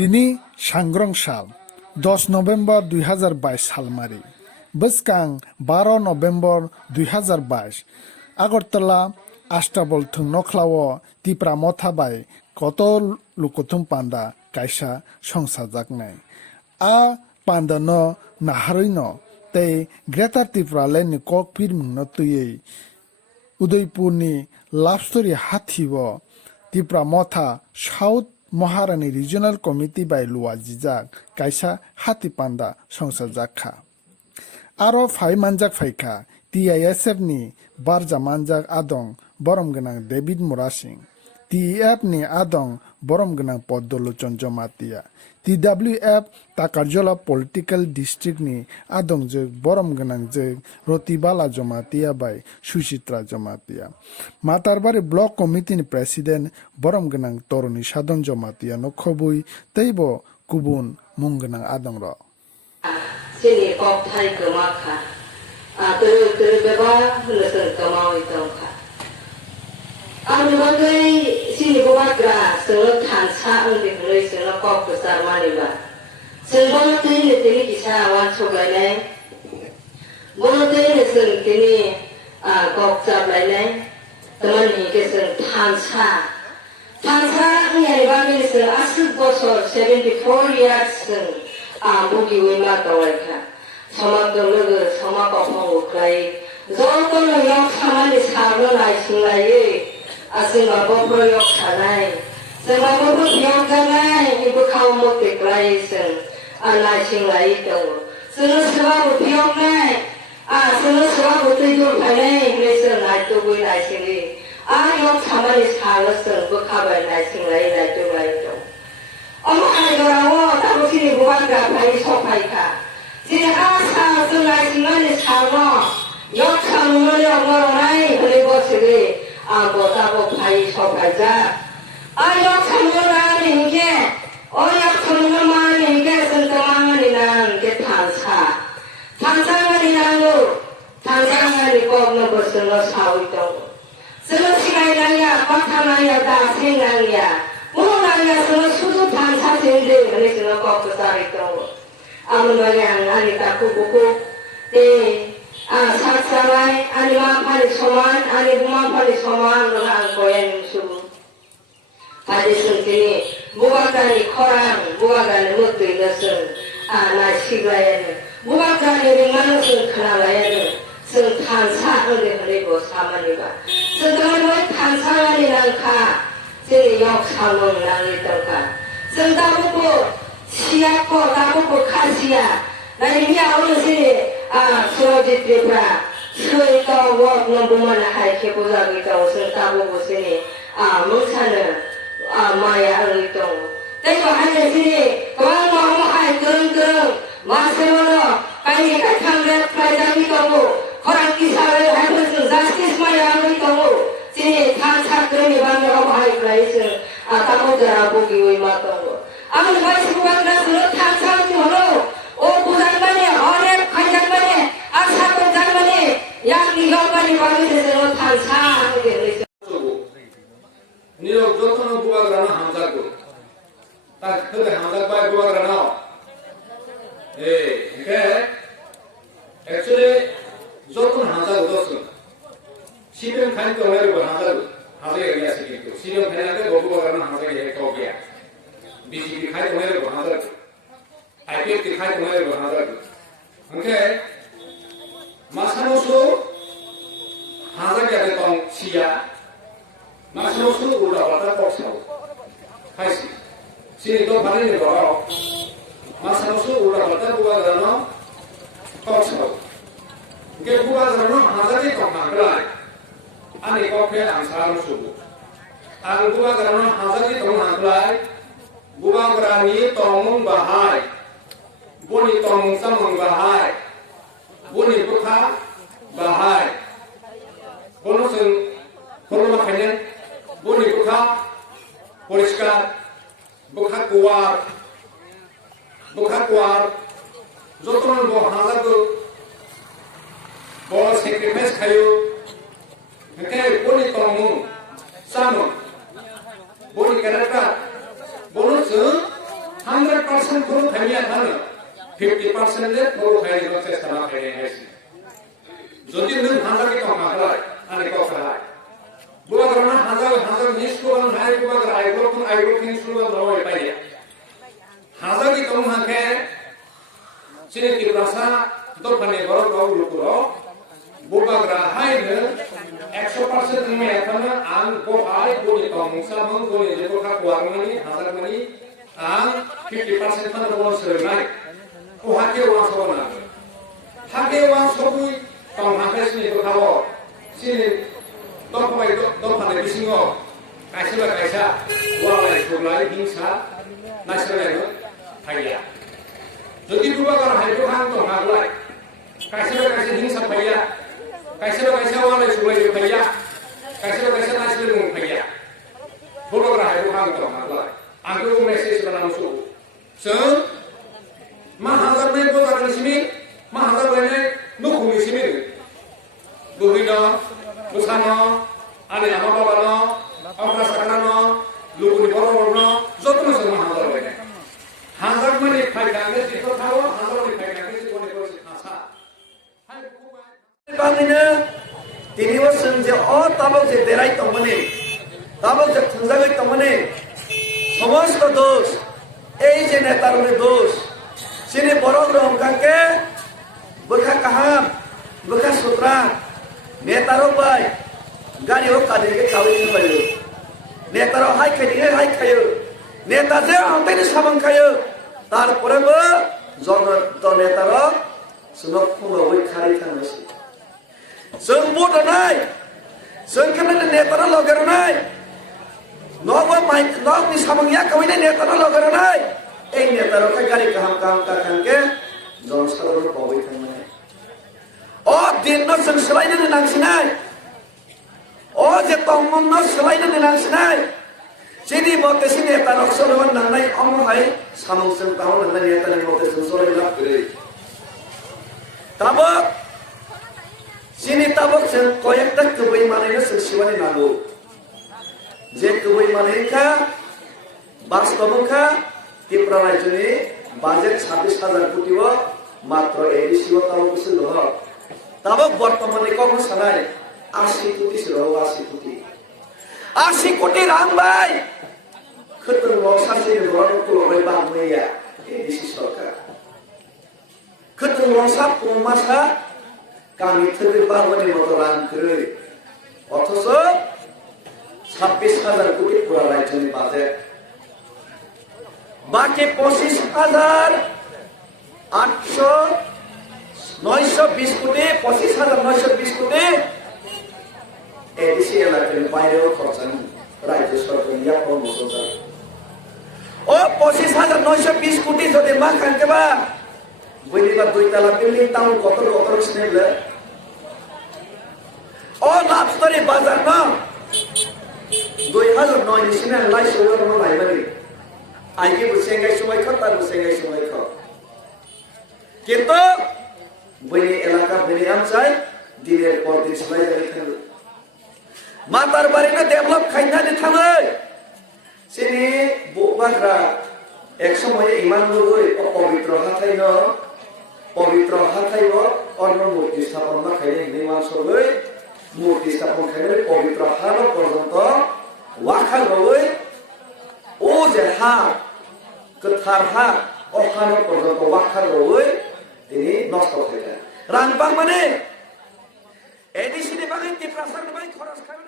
তিনি সাংগ্রং সাল 10 নভেম্বর 2022 সালমারি বসকাং 12 November 2022 Agartala আষ্টাবল Thuong নখলাও Tipra মথাবাই কত লুকথুম পান্ডা কাইসা সংসাজাকনাই আ পান্ডা ন নাহারই ন তৈ গ্রেটার ত্রিপুরা লেনি কক পিরমুং তুই উদয়পুরনি লাভ স্টোরি হাথিব Tripura Motha south Maharani regional committee বাই লুয়া জিজাক কাইসা হাতি পান্ডা সংসার জাখা আরো ফাই মানজাক ফাইখা TISF ni barja manjak adong borom genang David Murasing TEF ni adong borom genang Poddolochon Jomatia TWF Takarjola Political District ni adong je borom genang je Rotibala Jomatia by Sushitra Jomatia Matarbari Block Committee ni President borom genang Toroni Sadon Jomatia no khobui teibo kubun mung genang adong ro Sini kok thai kemakha terus beba hulusan kamau itu kah. Anu bagai sini buatnya sengok tansa untuk mulai sengok kok besar mana ba. Sengok ini kisah awan coba lain. Boleh ini sengok ini kok besar lain. Teman ini keseng tansa. Tansa ini bagi sengok asal bosor 74 years sengok buki wima tawai 서막들로 서막업하고 그라이 저거는 역사만이 사로 나이싱라이 아승마고 프로 역사나이 생마고 비용가나이 이거 가오목대 그라이승 나이싱라이 또 쓰는 서가고 비용나이 쓰는 서가고 뜨줄파나이 그래서 나이또고 나이싱리 역사만이 사로승 그 가발 나이싱라이 나이또라이 또 어머 하이거라고 당신이 무반가 파이 소파이카 Sini asa sungai singai sama, yok sama yok orang boleh buat segi, anggota bukai sokaja. Yok sama orang ini, yok sama orang ini sentuhan ini nang ke tansa ini nangu, ini kau nombor seno sawi dong. Seno singai nanya, kota nanya dah singai nanya, mulu nanya seno susu tansa sendiri, ini seno kau besar itu. Amun yang ani taku buku saksarai ani mapali soman ani bumapali soman dengan koyen subuh pada sini bukan koran bukan mutu dasar nasi layan bukan dengan seng kenalayan seng tansa oleh mereka sama ni ba sedangkan mereka tansa ni nangka sini yok sama nangi tangka sedang buku siapa kamu berkhasiat dari dia orang sini Sulawesi Tripura sekolah work nombor hai keputusan kita usul kamu sini mengsana maya orang itu tapi hanya sini kalau mau hai gereng masa mana kami kacang dan pelajar itu orang kisah hai betul justice maya orang itu sini tansa kami bangga hai pelajar kamu jarang buki wima itu Amun baik bukan nasul tansa ni holo, bukan mana, orang kaya mana, asal bukan mana, yang digawa ni bagi nasul tansa ni. Ni orang jodoh bukan kerana hamzah tu, tak tu hamzah baik bukan kerana. Actually jodoh hamzah tu tu, siapa kan tu orang bukan hamzah tu, hamzah yang biasa gitu. Siapa kan ada bukan kerana hamzah yang kau dia. BJP khai तुम्हारे बहादुर IPF की khai तुम्हारे बहादुर उनके मासनोसु हाजा क्या देता हूँ सिया मासनोसु उल्टा पलटा पॉक्साउ खाई सी तो भारी नहीं बोला मासनोसु उल्टा पलटा बुआ करना पॉक्साउ उनके बुआ करना हाजा की कम नागराय आने कॉफी आंसार सुबु आने बुआ करना हाजा की कम नागराय Bukan berani tolong bahai, buni tolong samang bahai, buni buka bahai, bonusin, bonu makanya, buni buka, poliskar, buka kuar, jodoh bohana tu, boh sacrifice kayu, mungkin buni tolong samang, buni kereta. Bonus, 50% খরচ খাইয়া থানে 50% এর খরচ খাইয়া চেষ্টা না খাইয়া আইছি যদি নতুন হাজারকে কম হয় আরে কথা হয় বুয়াগ্রামা হাজার নিষ্করণ হাই বুয়াগ্রা আইগো নিষ্করণ রয় পাইয়া হাজার কি কম হাকে সিনে কি ভাষা দোকানে বড় বড় লোকরা বুয়াগ্রা হাইনে 100% মে এখানে আন কো আই কোনি কম সামন কোনি যে কথা কোয়ারমানি হাজার মানি আন 50% খানে বড় সরে নাই ও হাকে ওয়াসবনা হাকে ওয়াসবুই কম হাকে সিনে কথা সিনে দোকানে বিসিङ কাইसेबा काइसा वालाय सुलाय हिंसा नासलायनो फाइया যদি बुबागार हाइको हां तो हागलाय काइसेबा काइसा हिंसा फाइया काइसेबा काइसा वालाय सुलाय फाइया काइसेबा काइसा नासलायनो फाइया बुबागार हाइको हां तो हागलाय आंखौ मेसेज बनाउछु जों मा हाजारनै बुबागार सिनि मा हाजारनै नखुनि सिनि बुहिनो Busano, ada nama babano, orang sekarang lugu di bawah jodoh masuk mahal lagi. Hazard mana faedah ni kita tahu, hazard mana faedah ni kita boleh berus khasa. Bangnya, tiniwas senja, oh tabok je derai tomane, tabok je thunjagai tomane, समस्त दोष, এই যে নেতারনে দোষ, সিনে বড় রকম কাকে, বকা কাহাম, বকা সুত্রা, नेतारो भाई गाड़ी हो काटे के खावे नहीं पायो नेतारो हाई खायो नेता जे हमते नि सामन खायो तार परेबो जन तो नेतारो सुनो फुङो बै खारि थांनोसै जों बड नाय जों केने नेतारो लगेर नाय नबो माइ नबनि सामनया कवैने नेतारो लगेर नाय ए नेतारो का गाड़ी काम का खानके जन सारो पबै थांनो Oh, din no selain itu nangsinai. Oh, je tongmong no selain itu nangsinai. Jadi mau kesini tanok solowan nangai omong hai samung sen tahu nangai ya tanai mau kesini solowan nak beri. Tabok, sini tabok sen koyak tak kebai mana ini sesuatu nago. Je kebai mana ini ka, bas tomuka, tipralai juni, budget 26,000 koটি wa, matro edisi wa tahu kesini doh. Tabok বর্তমানে কম সানাই 80 কোটি ছিল 80 কোটি 80 কোটি রাং ভাই খতন লসাসে বড় কোলরে বাংলায়া ADC সরকার খতন লসা প্রমাসা কামি থেকে বাংলানি মতো রাং করে অথচ 26,000 কোটি পুরা রাজ্যের বাজেট বাকি 25,800 920 কোটি 25,920 কোটি এডিসি এলাকার বাইরেও খরচা রাজ্য সরকার ইয়া প্রমোশন ও 25,920 কোটি যদি মা খানকে বা বইনিবা দুইতলা বিল্ডিং টাউন কত সিনেলে ও লাভস্তরি বাজার না 2009 ni sinan lai solo no lai bani aige busengai সময় খতা busengai সময় খ কিন্তু বইনি এলাকা বইনি আমসাই দিনের পর দিন সবাই দেখেন মাতার বাড়ি না ডেভেলপ খাইনা দি থামে সিনি বুবাগরা এক সময় ইমান লই পবিত্র হাতাইব অন্য মূর্তি স্থাপন না খাইলে নিমান সলই মূর্তি স্থাপন খাইলে পবিত্র হানো পর্যন্ত ওয়াখা লই ও যে হা গোথার হা অখানো পর্যন্ত ওয়াখা লই তিনি নষ্ট হয়ে যায় রাংবাং মানে এডিসি বাগান কি প্রসার বাই খরচ খাবে